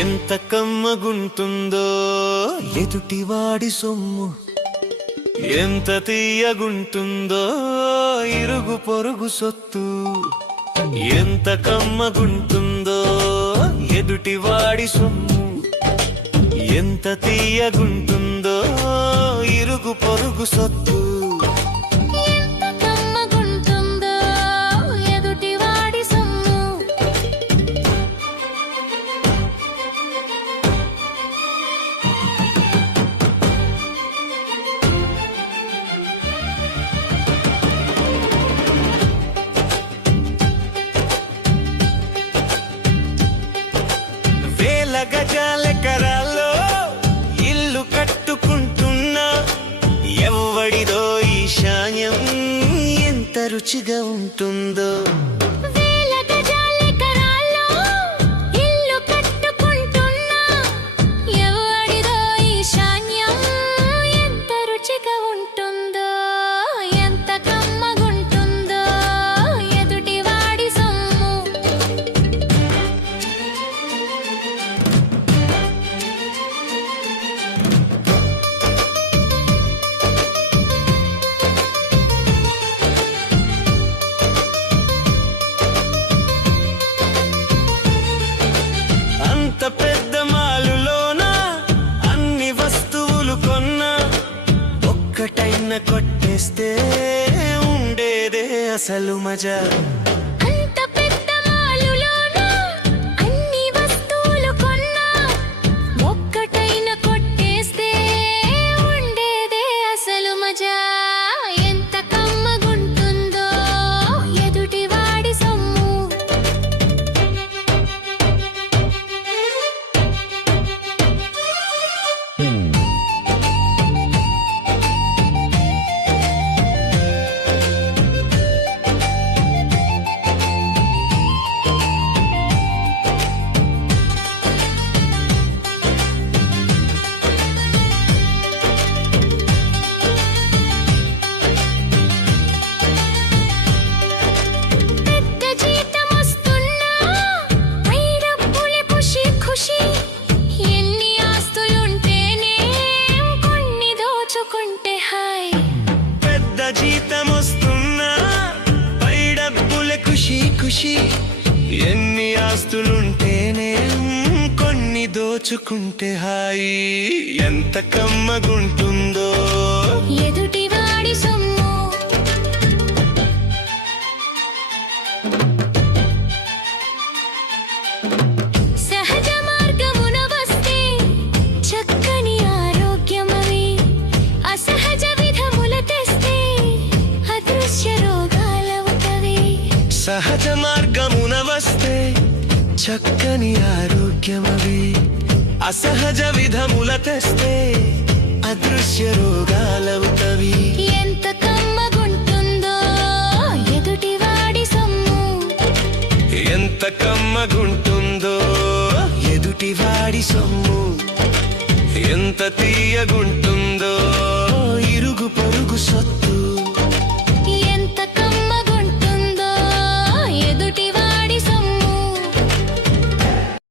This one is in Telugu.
ఎంత కమ్మగుంటుందో ఎదుటివాడి సొమ్ము, ఎంత తీయగుంటుందో ఇరుగు పొరుగు సొత్తు. ఎంత కమ్మగుంటుందో ఎదుటివాడి సొమ్ము, ఎంత తీయగుంటుందో ఇరుగు పొరుగు సొత్తు. గజాలెకరాల్లో ఇల్లు కట్టుకుంటున్నా, ఎవ్వడిదో ఈశాన్యం ఎంత రుచిగా ఉంటుందో. పెద్ద మాలులోన అన్ని వస్తువులు కొన్నా, ఒక్కటైన కొట్టేస్తే ఉండేదే అసలు మజా. జీతమొస్తున్నా పై డబ్బులే ఖుషి ఖుషి, ఎన్ని ఆస్తులుంటేనే కొన్ని దోచుకుంటే హాయి. ఎంత కమ్మగుంటుందో ఎదుటివాడి సొమ్ము, సహజ మార్గమున వస్తే చక్కని ఆరోగ్యమవి, అసహజ సహజ మార్గమున వస్తే చక్కని ఆరోగ్యమవి, అసహజ విధముల తెస్తే అదృశ్య రోగాలవుతవి. ఎంత కమ్మగుంటుందో ఎదుటివాడి సొమ్ము, ఎంత కమ్మగుంటుందో ఎదుటివాడి సొమ్ము, ఎంత తీయగుంటుందో ఇరుగు పొరుగు సొత్తు.